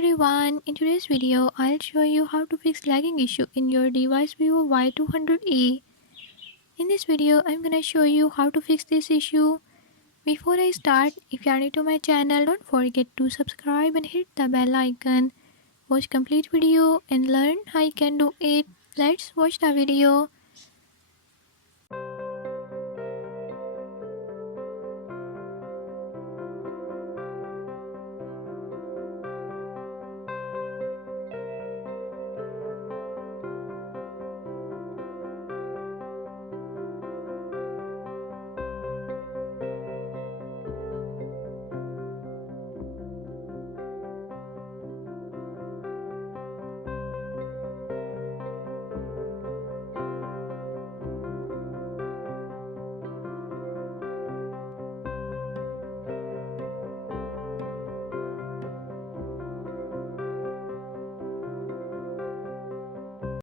everyone, in today's video I'll show you how to fix lagging issue in your device Vivo Y200e. In this video I'm gonna show you how to fix this issue. Before I start, if you are new to my channel, don't forget to subscribe and hit the bell icon. Watch complete video and learn how you can do it. Let's watch the video.